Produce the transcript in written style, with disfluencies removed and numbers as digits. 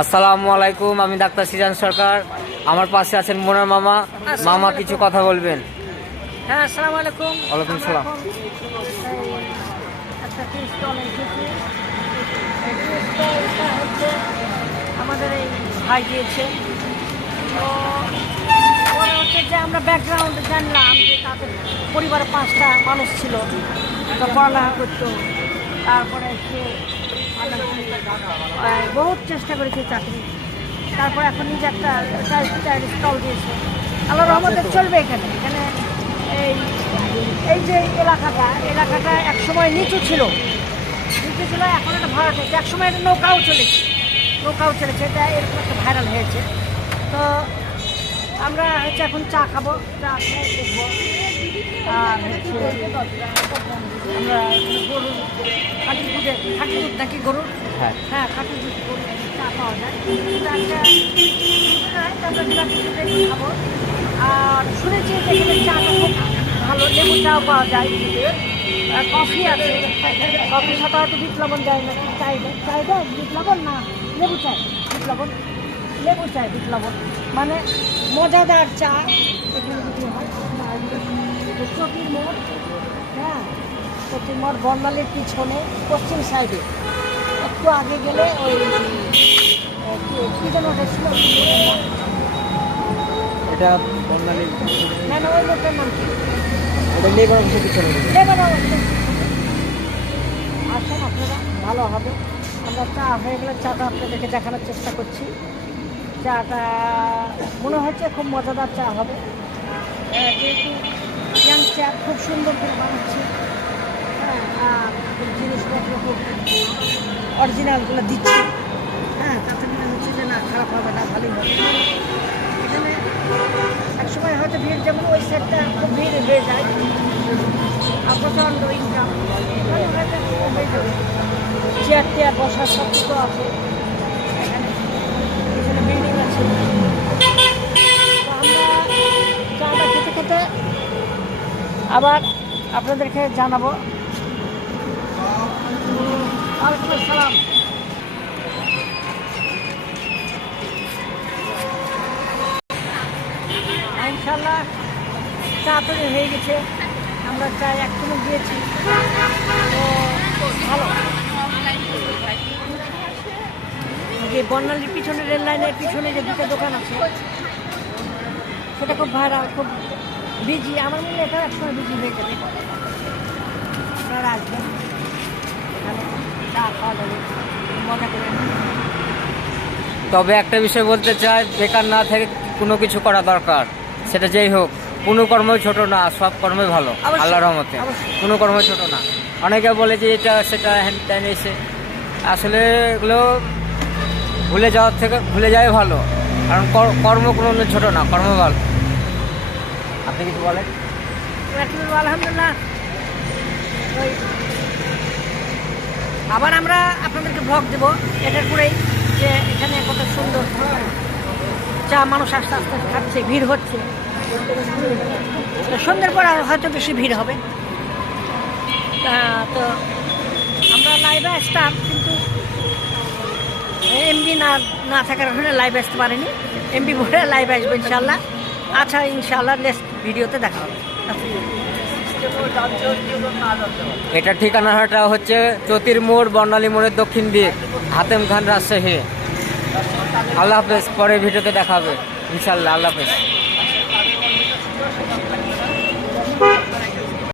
আসসালামু আলাইকুম, আমি ডাক্তার সিজান সরকার। আমার পাশে আছেন মোনার মামা। মামা কিছু কথা বলবেন। হ্যাঁ, আসসালামু আলাইকুম। ওয়ালাইকুম সালাম। একটা টি স্টল এসেছি। এই টি স্টলটা হচ্ছে আমাদের এই ভাই দিয়েছে। তো ওরা হচ্ছে যে আমরা ব্যাকগ্রাউন্ড জানলাম যে তাদের পরিবারে 5টা মানুষ ছিল, তো পড়ালেখা করতো। তারপরে সে বহুত চেষ্টা করেছে চাকরি, তারপর এখন নিজে একটা চায়ের স্টল দিয়েছে। আল্লাহর রহমতে চলবে। এখানে এখানে এই এই যে এলাকাটা একসময় নিচু ছিল, এখন একটা ভাড়া হয়েছে। একসময় একটা নৌকাও চলেছে, এটা এরকম একটা ভাইরাল হয়েছে। তো আমরা হচ্ছে এখন চা খাবো, চা খেয়ে দেখবো। আর হচ্ছে আমরা গরু খাঁটি দুধ নাকি গরুর, হ্যাঁ খাঁটি দুধ গরু চা পাওয়া যায়। খাবো। আর শুনেছি যে এখানে চাটা খুব ভালো, লেবু চাও পাওয়া যায়, কফি আছে। কফির সাথে হয়তো বিট লবণ দেয় না, চাই দেয় বিট লবণ না লেবু চাই, বিট লবণ মানে মজাদার চা এখানে বিক্রি হয়। চটির মোড়, হ্যাঁ চটির মোড় বর্ণালীর পিছনে পশ্চিম সাইডে একটু আগে গেলে ওই কি যেন ছিল, এটা বর্ণালী না ওই লোকটার নাম কি? আসেন আপনারা, ভালো হবে। আমরা চা হয়ে গেলে চাটা আপনাদেরকে দেখানোর চেষ্টা করছি। চাটা মনে হচ্ছে খুব মজাদার চা হবে, যেহেতু ইয়াং চা খুব সুন্দর করে বানাচ্ছি। হ্যাঁ, আর জিনিসপত্র খুব অরিজিনালগুলো দিচ্ছি। হ্যাঁ, তাতে মনে হচ্ছে যে না খারাপ হবে না, ভালোই হবে। এখানে একসময় হয়তো ভিড়, যেমন ওই সেটটা খুব ভিড় হয়ে যায়, আর প্রচণ্ড ইনকাম হয়তো হয়ে যাবে। চেয়ার টেয়ার বসার সব কিছু আছে এখানে, এখানে বিল্ডিং আছে। তো আমরা চাটা খেতে আবার আপনাদেরকে জানাবো। ওয়ালাইকুম আসসালাম। ইনশাল্লাহ চা তৈরি হয়ে গেছে, আমরা চায় এক চুমুক দিয়েছি। তো ভালো, যে বর্ণালীর পিছনে, রেল লাইনের পিছনে যে দুটো দোকান আছে সেটা খুব ভাইরাল, খুব বিজি। আমার মনে হয় এটা একসময় বিজি হয়ে যাবে। আপনারা আসবেন, এখানে চা খাওয়া যাবে, মজা করে। তবে একটা বিষয় বলতে চাই, বেকার না থেকে কোনো কিছু করা দরকার। সেটা যেই হোক, কোনো কর্মই ছোট না, সব কর্মই ভালো আল্লাহর রহমতে। কোনো কর্মই ছোট না। অনেকে বলে যে এটা সেটা হ্যান ত্যান এসে, আসলে এগুলো ভুলে যাওয়াই ভালো। কারণ কর্ম কোনো ছোট না, কর্ম ভালো। আপনি কিছু বলেন? আলহামদুলিল্লাহ। আবার আমরা আপনাদেরকে ভ্লগ দেবো এটার করেই, যে এখানে কত সুন্দর চা মানুষ আস্তে আস্তে খাচ্ছে, ভিড় হচ্ছে। সন্ধ্যের পর হয়তো বেশি ভিড় হবে। তো আমরা লাইভে আসতাম, কিন্তু এমবি না থাকার কারণে লাইভে আসতে পারিনি। এমবি ভরে লাইভে আসবো ইনশাল্লাহ। আচ্ছা, ইনশাল্লাহ নেক্সট ভিডিওতে দেখা হবে। এটা ঠিকানাটা হচ্ছে চতির মোড়, বর্ণালী মোড়ের দক্ষিণ দিক, হাতেম খান, রাজশাহী। আল্লাহ হাফেজ। পরের ভিডিওতে দেখা হবে ইনশাল্লাহ। আল্লাহ হাফেজ।